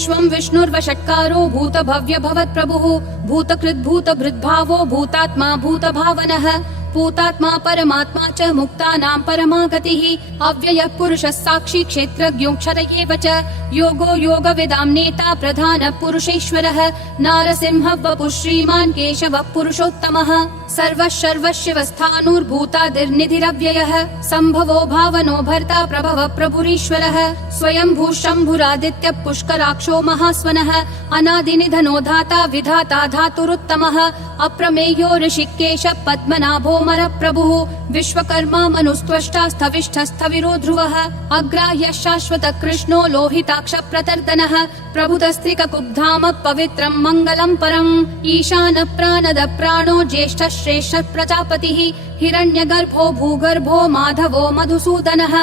विश्वं विष्णुर्वषट्कारो भूतभव्य भवत्प्रभुः भूतकृद्भूतभृद्भावो भूतात्मा भूतभावनः भूतात्मा परमात्मा च मुक्तानां परमा गतिः अव्ययः पुरुषः साक्षी क्षेत्रज्ञोऽक्षर एव च योगो योगविदां नेता प्रधानः पुरुषेश्वरः नारसिंहः वपुः श्रीमान् केशवः पुरुषोत्तमः सर्वः सर्वशिवस्थाणुर्भूतादिर्निधिरव्ययः सम्भवो भावनो भर्ता प्रभवः प्रभुरीश्वरः स्वयंभूः शम्भुरादित्यः पुष्कराक्षो महास्वनः अनादिनिधनो धाता विधाता धातुरुत्तमः अप्रमेयो ऋषिकेशः पद्मनाभो प्रभुः विश्वकर्मा मनुस्त्वष्टा स्थविष्ठस्थविरो ध्रुवः अग्राह्यः शाश्वतः कृष्णो लोहिताक्ष प्रतर्दनः प्रभुतस्त्रिककुब्धाम पवित्रं मङ्गलं परम् ईशानः प्राणदः प्राणो ज्येष्ठः श्रेष्ठः प्रजापतिः हिरण्यगर्भो भूगर्भो माधवो मधुसूदनः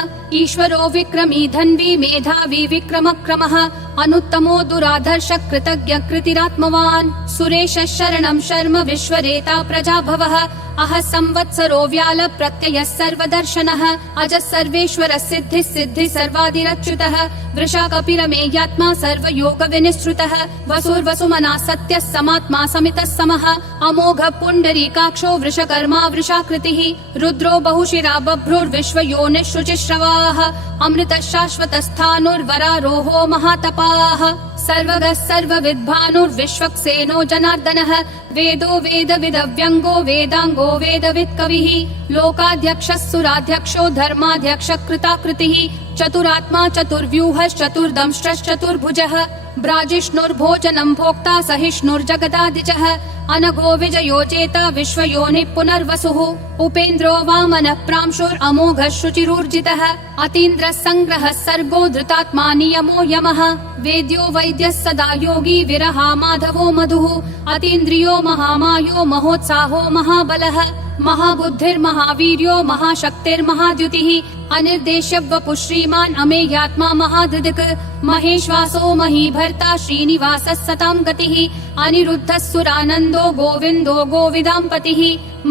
ईश्वरो विक्रमी धन्वी मेधावी विक्रमक्रमः अनुत्तमो दुराधर्ष कृतज्ञ कृतिरात्मवान् सुरेशः शरणं शर्म विश्वरेता प्रजाभवः अह संवत्सरो व्याल प्रत्ययः सर्वदर्शनः अजः सर्वेश्वरः सिद्धिः सिद्धिः सर्वादिरच्युतः वृषा कपिरमेयात्मा सर्वयोग विनिश्रुतः वसुर्वसुमना सत्यः समात्मा समितः समः अमोघः पुण्डरीकाक्षो वृषकर्मा वृषाकृतिः रुद्रो बहुशिरा बभ्रुर्विश्वयोनिः शुचिश्रवाः अमृतः शाश्वतस्थाणुर्वरारोहो महातपाः सर्वगः सर्वविद्भानुर्विश्वक्सेनो जनार्दनः वेदो वेदविदव्यङ्गो वेदाङ्गो वेदवित्कविः लोकाध्यक्षः सुराध्यक्षो धर्माध्यक्षः कृताकृतिः चतुरात्मा चतुर्व्यूहश्चतुर्दंष्ट्रश्चतुर्भुजः ब्राजिष्णुर्भोजनं भोक्ता सहिष्णुर्जगदादिजः अनघो विजयो जेता विश्वयोनिः पुनर्वसुः उपेन्द्रो वामनः प्रांशुरमोघः शुचिरूर्जितः अतीन्द्रः सङ्ग्रहः सर्गो धृतात्मा नियमो यमः वेद्यो वैद्यः सदा योगी विरहा माधवो मधुः अतीन्द्रियो महामायो महोत्साहो महाबलः महाबुद्धिर्महावीर्यो महाशक्तिर्महाद्युतिः अनिर्देश्य वपुः श्रीमान् अमेयात्मा महाधृदिक् महेश्वासो महीभर्ता श्रीनिवासः सतां गतिः अनिरुद्धः सुरानन्दो गोविन्दो गोविदाम्पतिः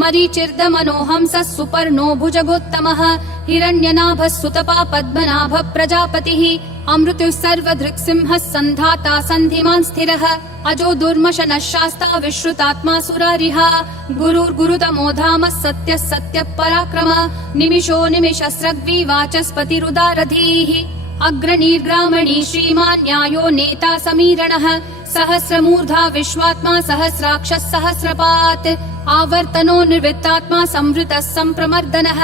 मरीचिर्दमनोहंसः सुपर्णो भुजगोत्तमः हिरण्यनाभः सुतपा पद्मनाभः प्रजापतिः अमृतुः सर्वदृक्सिंहः सन्धाता सन्धिमान् स्थिरः अजो दुर्मशनः शास्ता विश्रुतात्मा सुरारिः गुरुर्गुरुतमो धामः सत्यः सत्यः पराक्रमः निमिषो निमिषस्रग्वी वाचस्पतिरुदारधीः अग्रणीर्ग्रामणी श्रीमान् न्यायो नेता समीरणः सहस्रमूर्धा विश्वात्मा सहस्राक्षः सहस्रपात् आवर्तनो निर्वृत्तात्मा संवृतः सम्प्रमर्दनः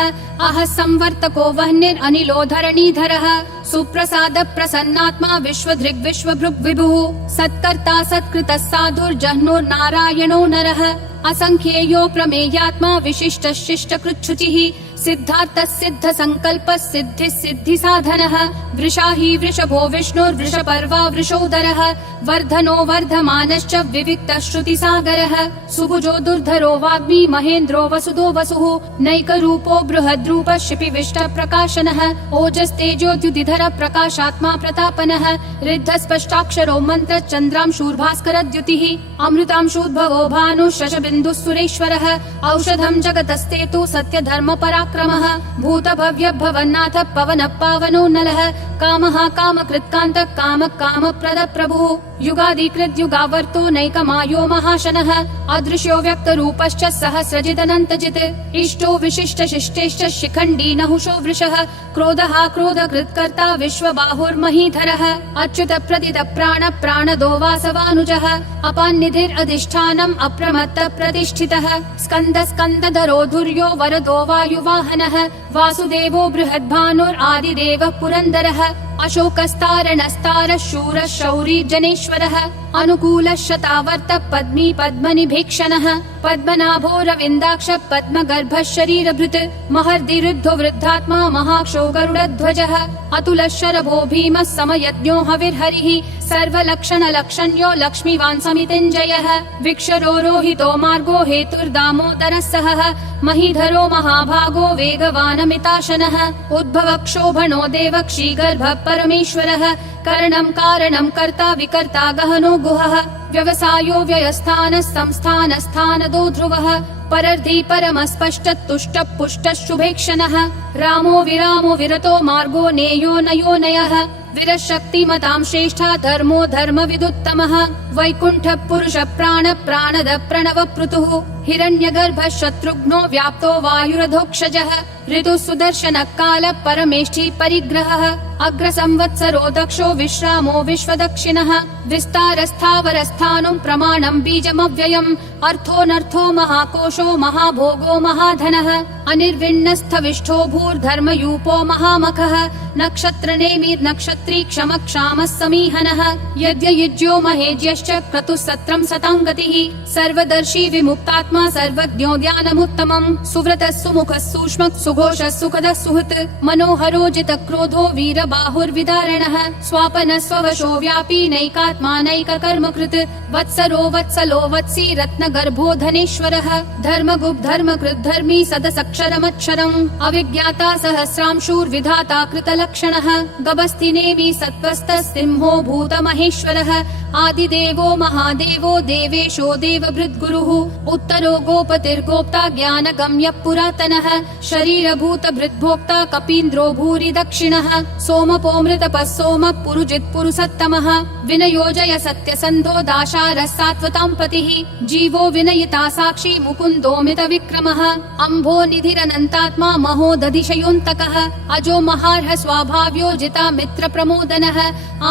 अह संवर्तको वह्निरनिलो धरणीधरः सुप्रसाद प्रसन्नात्मा विश्वधृग् विश्वभृग् विभुः सत्कर्ता सत्कृतः साधुर्जह्नुर्नारायणो नरः असंख्येयो प्रमेयात्मा विशिष्टः शिष्टकृच्छुचिः सिद्धार्थः सिद्ध संकल्पः सिद्धिः सिद्धि साधनः वृषाही वृषभो विष्णुर्वृषपर्वा वृषोदरः वर्धनो वर्धमानश्च विविक्तः श्रुतिसागरः सुभुजो दुर्धरो वाग्मी महेन्द्रो वसुदो वसुः नैकरूपो बृहद्रूपः शिपिविष्टः प्रकाशनः ओजस्तेजोद्युतिधर प्रकाशात्मा प्रतापनः ऋद्धस्पष्टाक्षरो मन्त्र चन्द्रांशूर्भास्करद्युतिः अमृतांशूद्भवो भानुः शशबिन्दुः सुरेश्वरः औषधं जगतस्तेतु सत्यधर्म पराक्रमः भूतभव्य भवन्नाथ पवनः पावनो नलः कामः कामकृत्कान्तः कामः कामप्रद प्रभुः युगादिकृत् युगावर्तो नैकमायो महाशनः अदृश्यो व्यक्तरूपश्च सहस्रजिदनन्तजित् इष्टो विशिष्ट शिष्टेश्च शिखण्डी नहुषो वृषः क्रोधः क्रोधकृत्कर्ता विश्वबाहुर्महीधरः अच्युत प्रदित प्राण प्राणदो वासवानुजः अपान्निधिरधिष्ठानम् अप्रमत्त प्रतिष्ठितः स्कन्द स्कन्दधरो धुर्यो वरदो वायुवाहनः वासुदेवो बृहद्भानुरादिदेवः पुरन्दरः अशोकस्तारणस्तारः शूरः शौरी जनेश्वरः अनुकूलः शतावर्तः पद्मी पद्मनिभीक्षणः पद्मनाभो रविन्दाक्ष पद्मगर्भः शरीरभृत् महर्दिरुद्धो वृद्धात्मा महाक्षो गरुडध्वजः अतुलः शरभो भीमः समयज्ञो हविर्हरिः सर्वलक्षणलक्षण्यो लक्ष्मीवान् समितिञ्जयः विक्षरो रोहितो मार्गो हेतुर्दामोदरः सहः महीधरो महाभागो वेगवानमिताशनः उद्भवक्षोभणो देवक्षीगर्भः परमेश्वरः करणं कारणं कर्ता विकर्ता गहनो गुहः व्यवसायो व्ययस्थानः संस्थानस्थानदो ध्रुवः परर्धि परमस्पष्ट तुष्ट पुष्ट शुभेक्षणः रामो विरामो विरतो मार्गो नेयो नयो नयः वीरशक्तिमतां श्रेष्ठा धर्मो धर्मविदुत्तमः वैकुण्ठ पुरुष प्राण प्राणद प्रणव पृथुः हिरण्यगर्भ शत्रुघ्नो व्याप्तो वायुरधोक्षजः ऋतु सुदर्शन काल परमेष्ठी परिग्रहः अग्र संवत्सरो दक्षो विश्रामो विश्वदक्षिणः विस्तारस्थावरस्थानं प्रमाणं बीजमव्ययम् अर्थोऽनर्थो महाकोशो महाभोगो महाधनः अनिर्विण्णस्थविष्ठो भूर्धर्मयूपो महामखः नक्षत्रनेमिर्नक्षत्री क्षमक्षामः समीहनः यज्ञयुज्यो महेज्यश्च क्रतुः सत्रं सतां गतिः सर्वदर्शी विमुक्तात्मा सर्वज्ञो ध्यानमुत्तमम् सुव्रतः सुमुखः सूक्ष्मः सुघोषः सुखदः सुहृत् मनोहरो जितक्रोधो वीरबाहुर्विदारणः स्वापनः स्ववशो व्यापी नैकात्मा नैककर्मकृत् वत्सरो वत्सलो वत्सी रत्नगर्भो धनेश्वरः धर्मगुप् धर्मकृत् धर्मी सदसक्षरमक्षरम् अविज्ञाता सहस्रांशूर्विधाता कृतलक्षणः गभस्तिनेमि सत्त्वस्तः सिंहो भूतमहेश्वरः आदिदेवो महादेवो देवेशो देवभृद्गुरुः उत्तरो गोपतिर्गोप्ता ज्ञानगम्यः पुरातनः शरीरभूतभृद्भोक्ता कपीन्द्रो भूरि दक्षिणः सोमपोमृतपः सोमः पुरुजित् पुरुषोत्तमः विनयोजय सत्यसन्धो दाशारः सात्वतां पतिः जीवो विनयिता साक्षी मुकुन्दोमित विक्रमः अम्भो निधिरनन्तात्मा महोदधिशयोऽन्तकः अजो महार्ह स्वाभाव्यो जिता मित्र प्रमोदनः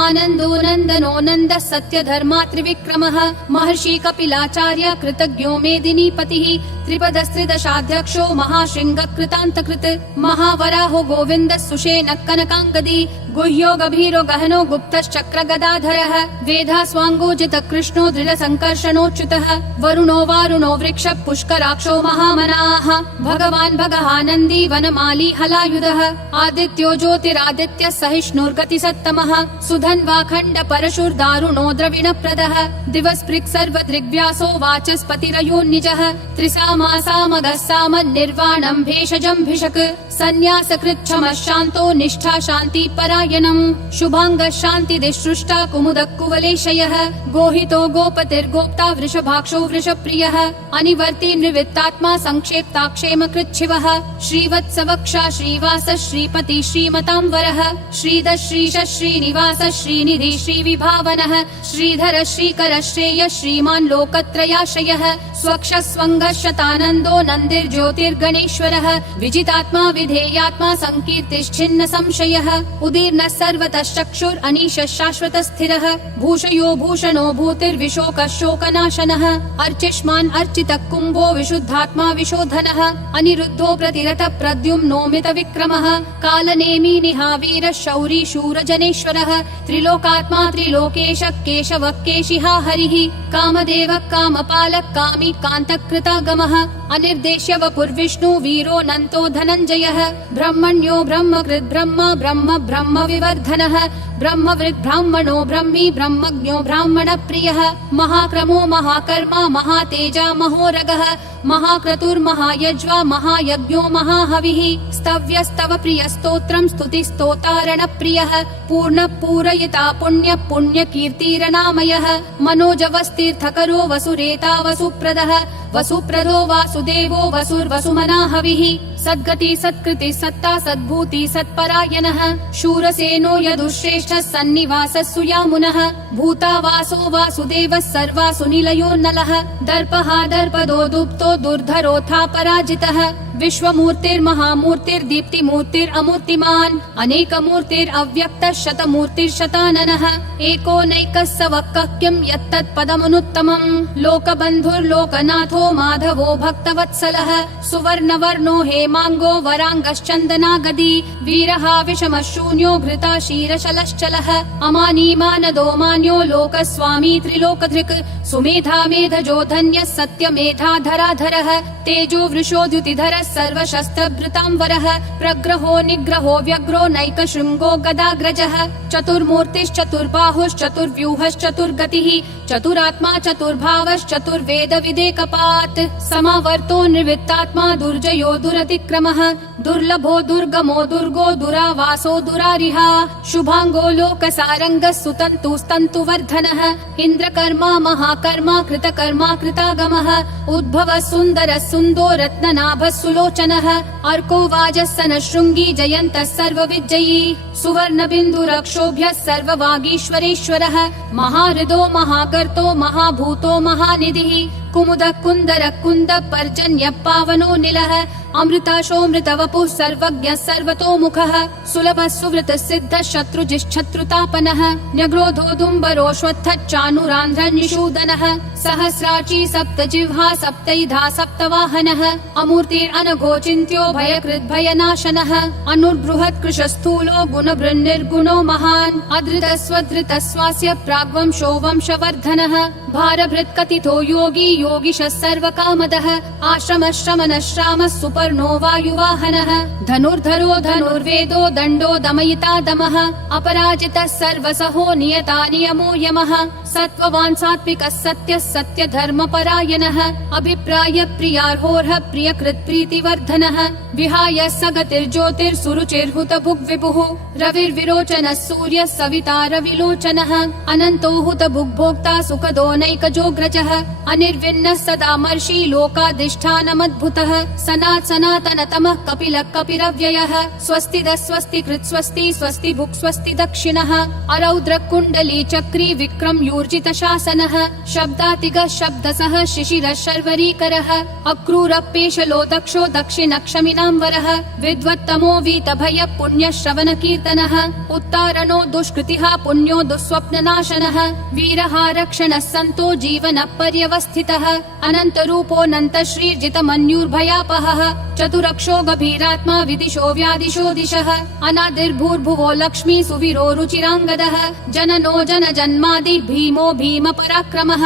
आनन्दो नन्दनो नन्दः सत्यधर्मा त्रिविक्रमः महर्षि कपिलाचार्य कृतज्ञो मेदिनीपतिः त्रिपदस्त्रिदशाध्यक्षो महाशृङ्ग कृतान्तकृत् महावराहो गोविन्दः सुषेणः कनकाङ्गदी गुह्यो गभीरो गहनो गुप्तश्चक्र गदाधरः वेधास्वाङ्गोजित कृष्णो दृढसङ्कर्षणोच्युतः वरुणो वारुणो वृक्ष पुष्कराक्षो महामनाः भगवान् भगहानन्दी वनमाली हलायुधः आदित्यो ज्योतिरादित्यः सहिष्णुर्गतिसत्तमः सुधन्वाखण्ड परशुर्दारुणो द्रविणप्रदः दिवस्पृक् सर्वदृग्व्यासो वाचस्पतिरयोन्निजः त्रिसामासामगः सामन्निर्वाणं भेषजं भिषक् सन्न्यासकृच्छमः शान्तो निष्ठा शान्ति परायणम् शुभाङ्गः शान्तिदिसृष्टा कुमुदः कुवलेशयः गोहितो गोपतिर्गोप्ता वृषभाक्षो वृषप्रियः अनिवर्ति निवृत्तात्मा संक्षेप्ता क्षेमकृच्छिवः श्रीवत्सवक्षा श्रीवास श्रीपति श्रीमतां वरः श्रीधर श्रीश श्रीनिवास श्रीनिधि श्रीविभावनः श्रीधर श्रीकर श्रेय श्रीमान् लोकत्रयाश्रयः स्वक्ष स्वङ्गः शतानन्दो नन्दिर्ज्योतिर्गणेश्वरः विजितात्मा विधेयात्मा संकीर्तिश्छिन्न संशयः उदीर्णः सर्वतः चक्षुर् अनीशः शाश्वतः स्थिरः भूषयो भूषणो भूतिर्विशोकः शोकनाशनः अर्चिष्मान् अर्चितः कुम्भो विशुद्धात्मा विशोधनः अनिरुद्धो प्रतिरथ प्रद्युम्नोमित विक्रमः कालनेमी निहावीरः शौरी शूरजनेश्वरः त्रिलोकात्मा त्रिलोकेश केशवः केशिहा हरिः कामदेवः कामपालः कामी कान्तकृतागमः अनिर्देश्य वपुर्विष्णु वीरो नन्तो धनञ्जयः ब्रह्मण्यो ब्रह्मकृत् ब्रह्म ब्रह्म ब्रह्म विवर्धनः ब्रह्मवृद् ब्राह्मणो ब्रह्मी ब्रह्मज्ञो ब्राह्मण प्रियः महाक्रमो महाकर्मा महातेजा महोरगः महाक्रतुर्महायज्वा महायज्ञो महाहविः स्तव्यस्तव प्रिय स्तोत्रं स्तुतिस्तोतारण प्रियः पूर्ण पूरयिता पुण्य पुण्य कीर्तिरनामयः मनोजवस्तीर्थकरो वसुरेता वसुप्रदः वसुप्रदो वासुदेवो वसुर्वसुमना हविः सद्गति सत्कृति सत्ता सद्भूति सत्परायणः शूरसेनो यदुश्रेष्ठः सन्निवासः सुयामुनः भूतावासो वासुदेवः सर्वासु निलयो नलः दर्पः दर्पदो दुप्तो दुर्धरोऽथा पराजितः विश्वमूर्तिर्महामूर्तिर्दीप्तिमूर्तिरमूर्तिमान् अनेकमूर्तिरव्यक्तः शतमूर्तिर्शताननः एकोनैकः सवक्कः किं यत्तत्पदमनुत्तमम् लोकबन्धुर्लोकनाथो माधवो भक्तवत्सलः सुवर्णवर्णो हेमाङ्गो वराङ्गश्चन्दनागदी वीरः विषमः शून्यो घृता क्षीरशलश्चलः अमानी मानदो मान्यो लोकस्वामी त्रिलोकधृक् सुमेधा मेधजो धन्यः सत्यमेधाधराधरः तेजो वृषो द्युतिधरः सर्वशस्त्रभृतांवरः प्रग्रहो निग्रहो व्यग्रो नैकशृङ्गो गदाग्रजः चतुर्मूर्तिश्चतुर्बाहुश्चतुर्व्यूहश्चतुर्गतिः चतुरात्मा चतुर्भावश्चतुर्वेद विदेकपात् समावर्तो निवृत्तात्मा दुर्जयो दुरतिक्रमः दुर्लभो दुर्गमो दुर्गो दुरावासो दुरारिहा शुभांगो लोकसारंगः सुतन्तुस्तन्तुवर्धनः इन्द्रकर्मा महाकर्मा कृतकर्मा कृतागमः उद्भवः सुन्दरः सुन्दो रत्ननाभः सुलोचनः अर्को वाजस्सनः शृङ्गी जयन्तः सर्वविजयी सुवर्णबिन्दुरक्षोभ्यः सर्ववागीश्वरेश्वरः महाहृदो महाकर्तो महाभूतो महानिधिः कुमुदः कुन्दरः कुन्दः पर्जन्यः पावनो निलः अमृताशोऽमृतवपुः सर्वज्ञः सर्वतोमुखः सुलभः सुवृतः सिद्धः शत्रुजिश्शत्रुतापनः न्यग्रोधोदुम्बरोऽश्वत्थः चाणूरान्ध्रनिषूदनः सहस्राची सप्तजिह्वा सप्तैधा सप्तवाहनः अमूर्तिरनघोचिन्त्यो भयकृद्भयनाशनः अनुर्बृहत् कृशस्थूलो गुणभृन्निर्गुणो महान् अधृतः स्वधृतः स्वास्य प्राग्वंशो वंशवर्धनः भारभृत्कथितो योगी योगिशः सर्वकामदः आश्रमः श्रमणः श्रामः सुपर्णो वायुवाहनः धनुर्धरो धनुर्वेदो दण्डो दमयिता दमः अपराजितः सर्वसहो नियता नियमो यमः सत्त्ववान् सात्विकः सत्यः सत्यधर्मपरायणः अभिप्राय प्रियार्होर्ह प्रियकृत् प्रीतिवर्धनः विहाय सगतिर्ज्योतिर्सुरुचिर्हुत भुग्विभुः रविर्विरोचनः सूर्यः सविता रविलोचनः अनन्तो हुत भुग्भोक्ता सुखदो नैकजोग्रजः अनिर्विन्नः सदा मर्षि लोकाधिष्ठानमद्भुतः सनातनतमः कपिलः कपिरव्ययः स्वस्तिदः स्वस्तिकृत् स्वस्ति स्वस्ति भुक् स्वस्ति दक्षिणः अरौद्र कुण्डली चक्री विक्रम यूर्जित शासनः शब्दातिगः शब्दसः शिशिरः शर्वरीकरः अक्रूरपेशलो दक्षो दक्षिणक्षमिनाम्बरः विद्वत्तमो वीतभय पुण्य श्रवण कीर्तनः उत्तारणो दुष्कृतिः पुण्यो दुःस्वप्ननाशनः वीरः रक्षणः सन्तो जीवन पर्यवस्थितः अनन्तरूपोऽनन्त श्रीर्जितमन्युर्भयापहः चतुरक्षो गभीरात्मा विदिशो व्यादिशो दिशः अनादिर्भूर्भुवो लक्ष्मी सुवीरो रुचिराङ्गदः जननो जन जन्मादि भीमो भीम पराक्रमः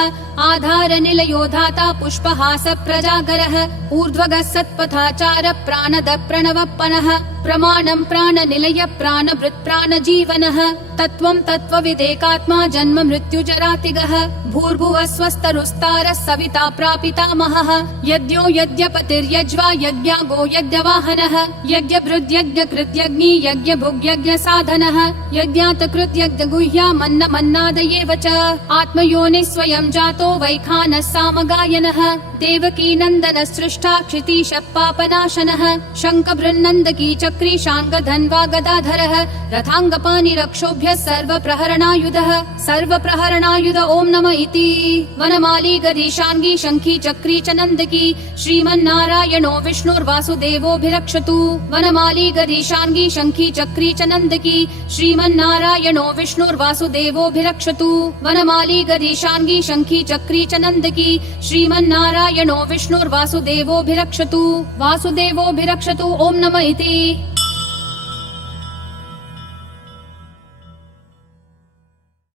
आधार निलयो धाता पुष्पहास प्रजागरः ऊर्ध्वगः सत्पथाचार प्राणद प्रणवप्पनः प्रमाणं प्राणनिलय प्राणभृत् प्राणजीवनः तत्त्वं तत्त्वविदेकात्मा जन्म मृत्युजरातिगः भूर्भुवः स्वस्तरुस्तारः सविता प्रापितामहः यज्ञो यज्ञपतिर्यज्वा यज्ञागो यज्ञवाहनः यज्ञभृद्यज्ञकृत्यग्नि यज्ञभुग्यज्ञसाधनः यज्ञातकृत्यज्ञगुह्यामन्नमन्नादयेव च आत्मयोनिः स्वयं जातो वैखानः सामगायनः देवकी नन्दनः सृष्टा क्षितीशः पापनाशनः शङ्खबृन्नन्दकी चक्री शाङ्गधन्वा गदाधरः रथाङ्गपाणिरक्षोभ्यः सर्वप्रहरणायुध ॐ नमः इति वनमाली गदीशाङ्गी शङ्खी चक्री च नन्दकी श्रीमन्नारायणो विष्णुर्वासुदेवोऽभिरक्षतु वनमाली गदीशाङ्गी शङ्खी चक्री च नन्दकी श्रीमन्नारायणो विष्णुर्वासुदेवोऽभिरक्षतु वनमाली गदीशाङ्गी शङ्खी चक्री च नन्दकी श्रीमन्नारायणो विष्णुर्वासुदेवोऽभिरक्षतु वासुदेवोऽभिरक्षतु ॐ नमः इति